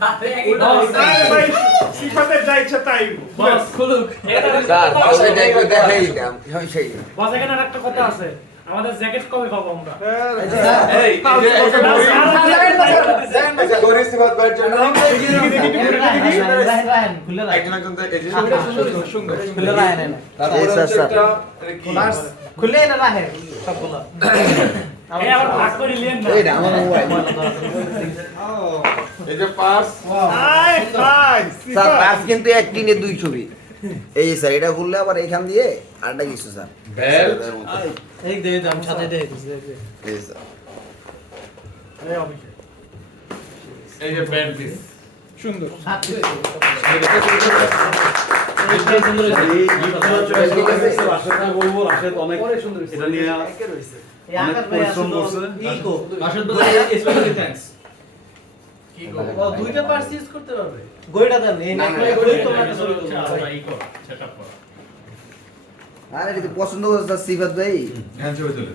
ভাই সিফাতের যা ইচ্ছা তাই বস খুলুক স্যার ওই দেখো দেখাই দাম সেই বস এখানে আরেকটা কথা আছে আমাদের জ্যাকেট কবে পাবো আমরা এই গরি সিবাত ভাইয়ের জন্য একজন একজন এই যে সুন্দর খুলে রাখেন খুলে না রাখেন সবগুলো এই আবার ভাগ করে নিলেন না এইটা আমার মোবাইল এই যে পার্স আয় ভাই স্যার পাঁচ কিন্তু এক টিনে দুই ছবি এই যে স্যার এটা খুললে আবার এখান দিয়ে আরেকটা কিছু স্যার বেল্ট এই দে দাম সাথে দে এই যে স্যার এই অভিষেক এই যে ব্যান্ড পিস সুন্দর রাশেদটা বলবো রাশেদ অনেক এটা নিয়ে এই আকাশ ভাই পরিশ্রম করছে ইকো রাশেদ ভাই স্পেশালি থ্যাঙ্কস কি ও দুইটা পার্স ইউজ করতে পারবে গইটা দেন এই নেকলাই গই তোমরা একটা ছবি তুলতে পারবে ইকো সেটআপ করা আরে এটা পছন্দ করছে স্যার সিফাত ভাই হ্যাঁ চলে চলে